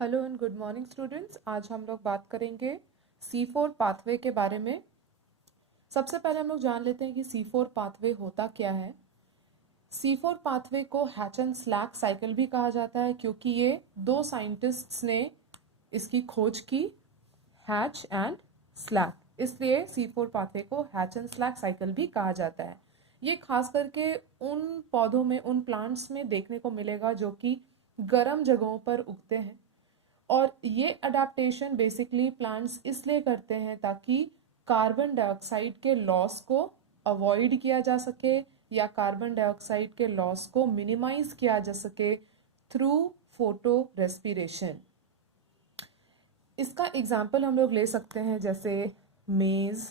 Hello and good morning students. आज हम लोग बात करेंगे C4 पाथवे के बारे में। सबसे पहले हम लोग जान लेते हैं कि C4 पाथवे होता क्या है। C4 पाथवे को हैच एंड स्लैक साइकिल भी कहा जाता है क्योंकि ये दो साइंटिस्ट्स ने इसकी खोज की, हैच एंड स्लैक, इसलिए C4 पाथवे को हैच एंड स्लैक साइकिल भी कहा जाता है। ये खास करके उन पौधों में, उन प्लांट्स में देखने को मिलेगा जो कि गर्म जगहों पर उगते हैं। और ये अडेप्टेशन बेसिकली प्लांट्स इसलिए करते हैं ताकि कार्बन डाइऑक्साइड के लॉस को अवॉइड किया जा सके या कार्बन डाइऑक्साइड के लॉस को मिनिमाइज किया जा सके थ्रू फोटो रेस्पिरेशन। इसका एग्जाम्पल हम लोग ले सकते हैं जैसे मेज,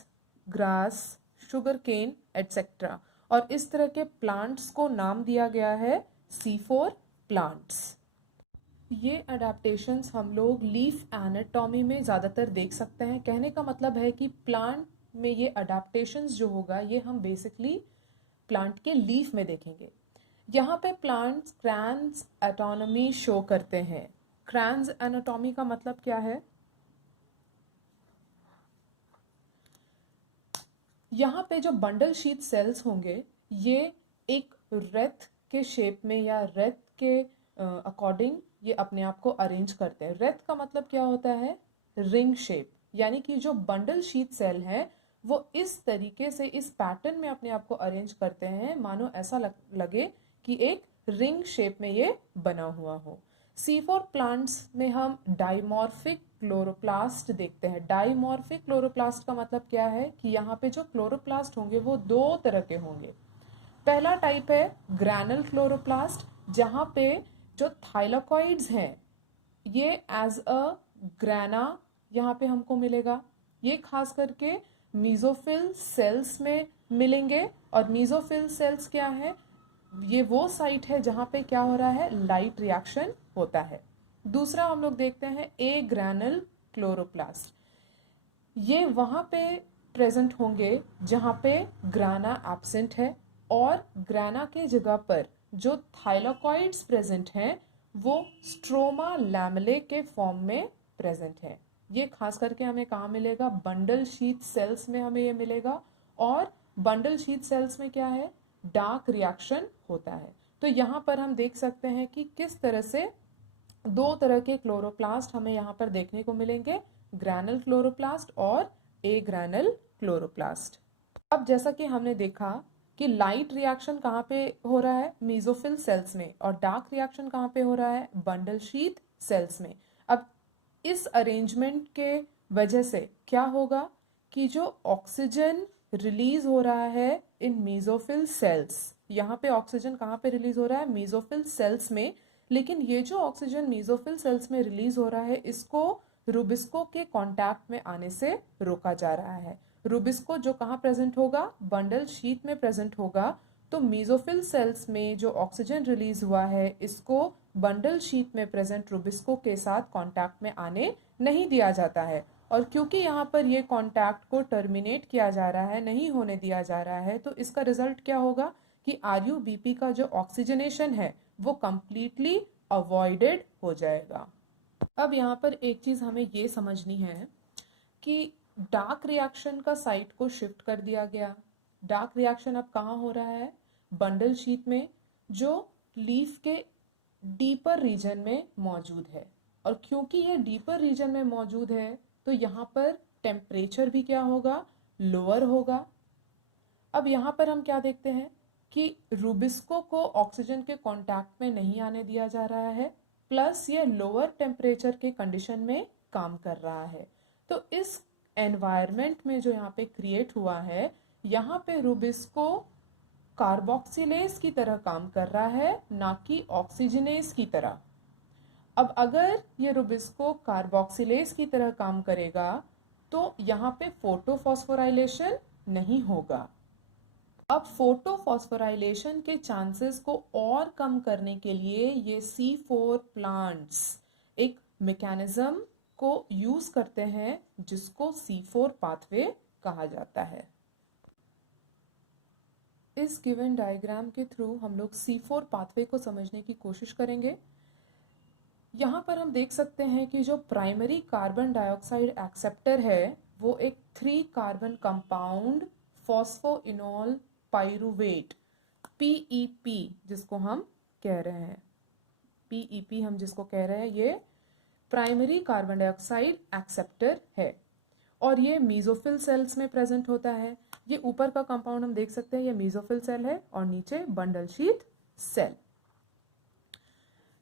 ग्रास, शुगर केन एटसेट्रा। और इस तरह के प्लांट्स को नाम दिया गया है C4 प्लांट्स। ये अडेप्टेशंस हम लोग लीफ एनाटॉमी में ज़्यादातर देख सकते हैं। कहने का मतलब है कि प्लांट में ये अडेप्टेशंस जो होगा ये हम बेसिकली प्लांट के लीफ में देखेंगे। यहाँ पे प्लांट्स क्रैन्स एटोनॉमी शो करते हैं। क्रैन्स एनाटॉमी का मतलब क्या है? यहाँ पे जो बंडल शीट सेल्स होंगे ये एक रेथ के शेप में या रेथ के अकॉर्डिंग ये अपने आप को अरेंज करते हैं। रेथ का मतलब क्या होता है? Ring shape. यानी कि जो बंडल शीट सेल है वो इस तरीके से, इस पैटर्न में अपने आप को अरेंज करते हैं मानो ऐसा लगे कि एक रिंग शेप में ये बना हुआ हो। C4 प्लांट्स में हम डाइमॉर्फिक क्लोरोप्लास्ट देखते हैं। डाइमॉर्फिक क्लोरोप्लास्ट का मतलब क्या है कि यहाँ पे जो क्लोरोप्लास्ट होंगे वो दो तरह के होंगे। पहला टाइप है ग्रैनल क्लोरोप्लास्ट, जहाँ पे जो थाइलाकॉइड्स हैं ये एज अ ग्रैना यहाँ पे हमको मिलेगा। ये खास करके मीजोफिल सेल्स में मिलेंगे। और मीजोफिल सेल्स क्या है? ये वो साइट है जहाँ पे क्या हो रहा है? लाइट रिएक्शन होता है। दूसरा हम लोग देखते हैं ए ग्रैनल क्लोरोप्लास्ट। ये वहाँ पे प्रेजेंट होंगे जहाँ पे ग्राना एब्सेंट है और ग्राना के जगह पर जो थाइलाकॉइड्स प्रेजेंट हैं वो स्ट्रोमा लैमेले के फॉर्म में प्रेजेंट है। ये खास करके हमें कहाँ मिलेगा? बंडल शीट सेल्स में हमें ये मिलेगा। और बंडल शीट सेल्स में क्या है? डार्क रिएक्शन होता है। तो यहाँ पर हम देख सकते हैं कि किस तरह से दो तरह के क्लोरोप्लास्ट हमें यहाँ पर देखने को मिलेंगे, ग्रैनल क्लोरोप्लास्ट और ए ग्रैनल क्लोरोप्लास्ट। अब जैसा कि हमने देखा कि लाइट रिएक्शन कहाँ पे हो रहा है? मीजोफिल सेल्स में। और डार्क रिएक्शन कहाँ पे हो रहा है? बंडल शीट सेल्स में। अब इस अरेंजमेंट के वजह से क्या होगा कि जो ऑक्सीजन रिलीज हो रहा है इन मीजोफिल सेल्स, यहाँ पे ऑक्सीजन कहाँ पे रिलीज हो रहा है? मीजोफिल सेल्स में। लेकिन ये जो ऑक्सीजन मीजोफिल सेल्स में रिलीज हो रहा है इसको रूबिस्को के कांटेक्ट में आने से रोका जा रहा है। रूबिस्को जो कहाँ प्रेजेंट होगा? बंडल शीट में प्रेजेंट होगा। तो मीजोफिल सेल्स में जो ऑक्सीजन रिलीज हुआ है इसको बंडल शीट में प्रेजेंट रूबिस्को के साथ कांटेक्ट में आने नहीं दिया जाता है। और क्योंकि यहाँ पर ये कांटेक्ट को टर्मिनेट किया जा रहा है, नहीं होने दिया जा रहा है, तो इसका रिजल्ट क्या होगा कि RUBP का जो ऑक्सीजनेशन है वो कंप्लीटली अवॉइडेड हो जाएगा। अब यहाँ पर एक चीज हमें ये समझनी है कि डार्क रिएक्शन का साइट को शिफ्ट कर दिया गया। डार्क रिएक्शन अब कहाँ हो रहा है? बंडल शीट में, जो लीफ के डीपर रीजन में मौजूद है। और क्योंकि ये डीपर रीजन में मौजूद है तो यहाँ पर टेम्परेचर भी क्या होगा? लोअर होगा। अब यहाँ पर हम क्या देखते हैं कि रूबिस्को को ऑक्सीजन के कांटेक्ट में नहीं आने दिया जा रहा है, प्लस ये लोअर टेम्परेचर के कंडीशन में काम कर रहा है। तो इस एनवायरनमेंट में जो यहाँ पे क्रिएट हुआ है, यहाँ पे रूबिस्को कार्बोक्सिलेज की तरह काम कर रहा है, ना कि ऑक्सीजनेज की तरह। अब अगर ये रूबिस्को कार्बोक्सिलेज की तरह काम करेगा तो यहाँ पे फोटोफॉस्फोराइलेशन नहीं होगा। अब फोटोफॉस्फोराइलेशन के चांसेस को और कम करने के लिए ये C4 प्लांट्स एक मैकेनिज्म को यूज करते हैं जिसको C4 पाथवे कहा जाता है। इस गिवन डायग्राम के थ्रू हम लोग C4 पाथवे को समझने की कोशिश करेंगे। यहाँ पर हम देख सकते हैं कि जो प्राइमरी कार्बन डाइऑक्साइड एक्सेप्टर है वो एक 3 carbon compound phosphoenol pyruvate PEP जिसको हम कह रहे हैं, पीईपी हम जिसको कह रहे हैं, ये प्राइमरी कार्बन डाइऑक्साइड एक्सेप्टर है और ये मीजोफिल सेल्स में प्रेजेंट होता है। ये ऊपर का कंपाउंड हम देख सकते हैं, ये मीजोफिल सेल है और नीचे बंडल शीथ सेल।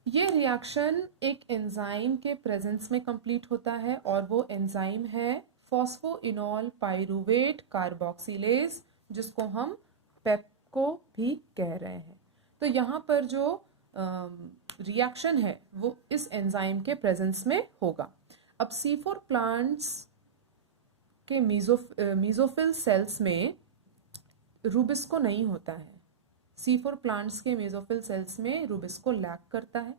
ये रिएक्शन एक एंजाइम के प्रेजेंस में कंप्लीट होता है और वो एंजाइम है फॉस्फोइनोल पाइरुवेट कार्बोक्सिलेज जिसको हम पेप्को भी कह रहे हैं। तो यहाँ पर जो रिएक्शन है वो इस एंजाइम के प्रेजेंस में होगा। अब C4 प्लांट्स के मीजोफिल सेल्स में रूबिस्को नहीं होता है। C4 प्लांट्स के मेसोफिल सेल्स में रूबिस्को लैक करता है।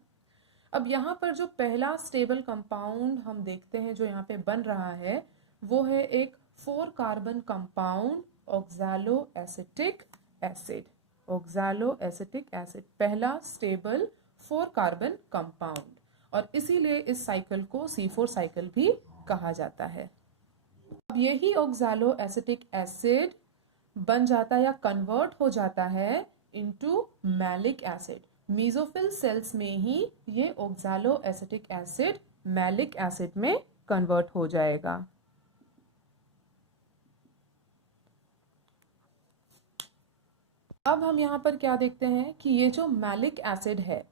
अब यहाँ पर जो पहला स्टेबल कंपाउंड हम देखते हैं जो यहाँ पे बन रहा है वो है एक 4 carbon compound oxalo acetic acid. Oxalo acetic acid पहला स्टेबल 4 कार्बन कंपाउंड और इसीलिए इस साइकिल को C4 साइकिल भी कहा जाता है। अब यही ऑक्सैलो एसिटिक एसिड बन जाता या कन्वर्ट हो जाता है into malic acid. Mesophyll cells में ही ये oxalo acetic acid malic acid में कन्वर्ट हो जाएगा। अब हम यहाँ पर क्या देखते हैं कि ये जो मैलिक एसिड है,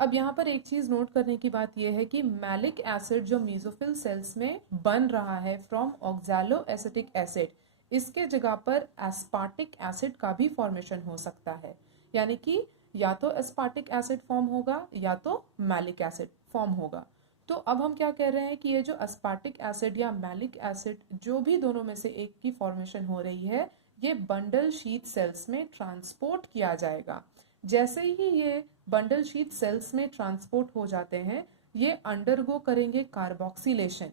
अब यहाँ पर एक चीज नोट करने की बात यह है कि मैलिक एसिड जो मीजोफिल सेल्स में बन रहा है फ्रॉम ऑक्सैलो एसिटिक एसिड, इसके जगह पर एस्पार्टिक एसिड का भी फॉर्मेशन हो सकता है। यानी कि या तो एस्पार्टिक एसिड फॉर्म होगा या तो मैलिक एसिड फॉर्म होगा। तो अब हम क्या कह रहे हैं कि ये जो एस्पार्टिक एसिड या मैलिक एसिड जो भी दोनों में से एक की फॉर्मेशन हो रही है ये बंडल शीथ सेल्स में ट्रांसपोर्ट किया जाएगा। जैसे ही ये बंडल शीथ सेल्स में ट्रांसपोर्ट हो जाते हैं ये अंडरगो करेंगे कार्बोक्सिलेशन।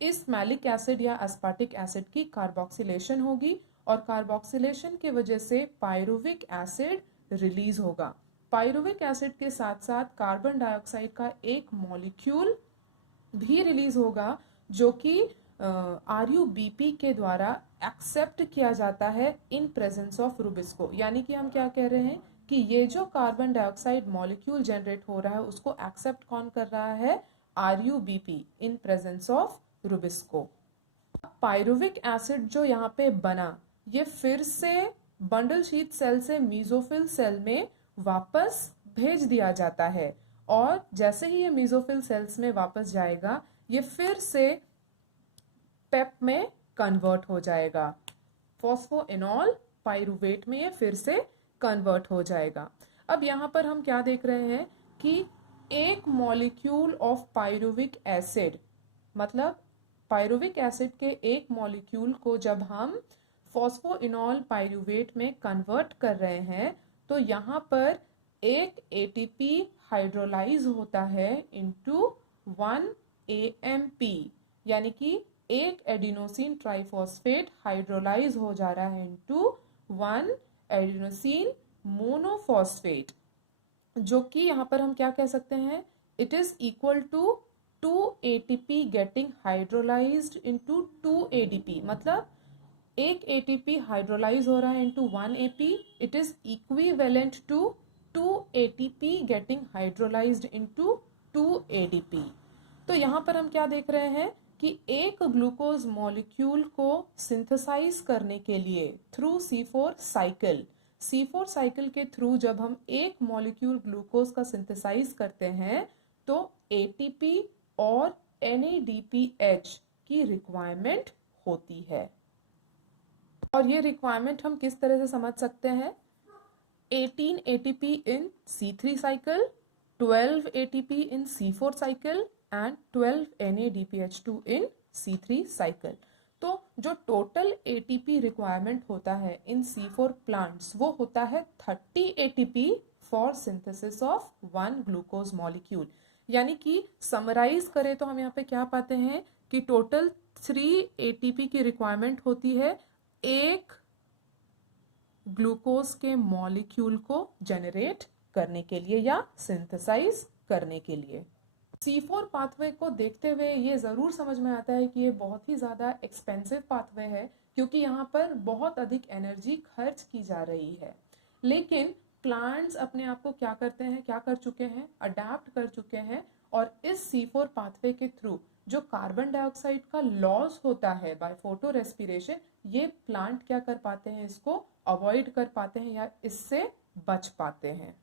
इस मैलिक एसिड या एस्पार्टिक एसिड की कार्बोक्सिलेशन होगी और कार्बोक्सिलेशन की वजह से पायरुविक एसिड रिलीज होगा। पायरुविक एसिड के साथ साथ कार्बन डाइऑक्साइड का एक मॉलिक्यूल भी रिलीज होगा जो कि RUBP के द्वारा एक्सेप्ट किया जाता है इन प्रेजेंस ऑफ रूबिस्को। यानी कि हम क्या कह रहे हैं कि ये जो कार्बन डाइऑक्साइड मॉलिक्यूल जनरेट हो रहा है उसको एक्सेप्ट कौन कर रहा है, RUBP in presence of rubisco. Pyruvic acid जो यहाँ पे बना ये फिर से बंडल शीथ सेल से मीजोफिल सेल में वापस भेज दिया जाता है और जैसे ही ये मीजोफिल सेल्स में वापस जाएगा ये फिर से पेप में कन्वर्ट हो जाएगा। फॉस्फोइनोल पाइरुवेट में ये फिर से कन्वर्ट हो जाएगा। अब यहाँ पर हम क्या देख रहे हैं कि एक मॉलिक्यूल ऑफ पाइरुविक एसिड, मतलब पाइरुविक एसिड के एक मॉलिक्यूल को जब हम फॉस्फोइनोल पाइरुवेट में कन्वर्ट कर रहे हैं तो यहाँ पर एक ATP हाइड्रोलाइज होता है इनटू 1 AMP, यानी कि एक एडिनोसिन ट्राइफॉस्फेट हाइड्रोलाइज हो जा रहा है इनटू 1 एडिनोसिन मोनोफॉस्फेट, जो कि यहाँ पर हम क्या कह सकते हैं, it is equal to 2 ATP getting hydrolysed into 2 ADP। मतलब एक ATP हाइड्रोलाइज हो रहा है into 1 AP, it is equivalent to 2 ATP getting hydrolysed into 2 ADP। तो यहाँ पर हम क्या देख रहे हैं कि एक ग्लूकोज मॉलिक्यूल को सिंथेसाइज करने के लिए थ्रू C4 साइकिल के थ्रू जब हम एक मॉलिक्यूल ग्लूकोज का सिंथेसाइज करते हैं तो ATP और NADPH की रिक्वायरमेंट होती है। और ये रिक्वायरमेंट हम किस तरह से समझ सकते हैं, 18 ATP in C3 cycle, 12 ATP in C4 cycle and 12 NADPH2 in C3 cycle. तो जो टोटल ATP रिक्वायरमेंट होता है इन C4 प्लांट्स वो होता है 30 ATP for synthesis of 1 glucose molecule. यानी कि समराइज करें तो हम यहाँ पे क्या पाते हैं कि टोटल 3 ATP की रिक्वायरमेंट होती है एक ग्लूकोज के मॉलिक्यूल को जनरेट करने के लिए या सिंथेसाइज करने के लिए। C4 पाथवे को देखते हुए ये ज़रूर समझ में आता है कि ये बहुत ही ज़्यादा एक्सपेंसिव पाथवे है, क्योंकि यहाँ पर बहुत अधिक एनर्जी खर्च की जा रही है। लेकिन प्लांट्स अपने आप को क्या करते हैं, क्या कर चुके हैं, अडेप्ट कर चुके हैं, और इस C4 पाथवे के थ्रू जो कार्बन डाइऑक्साइड का लॉस होता है बाय फोटो रेस्पिरेशन, ये प्लांट क्या कर पाते हैं, इसको अवॉइड कर पाते हैं या इससे बच पाते हैं।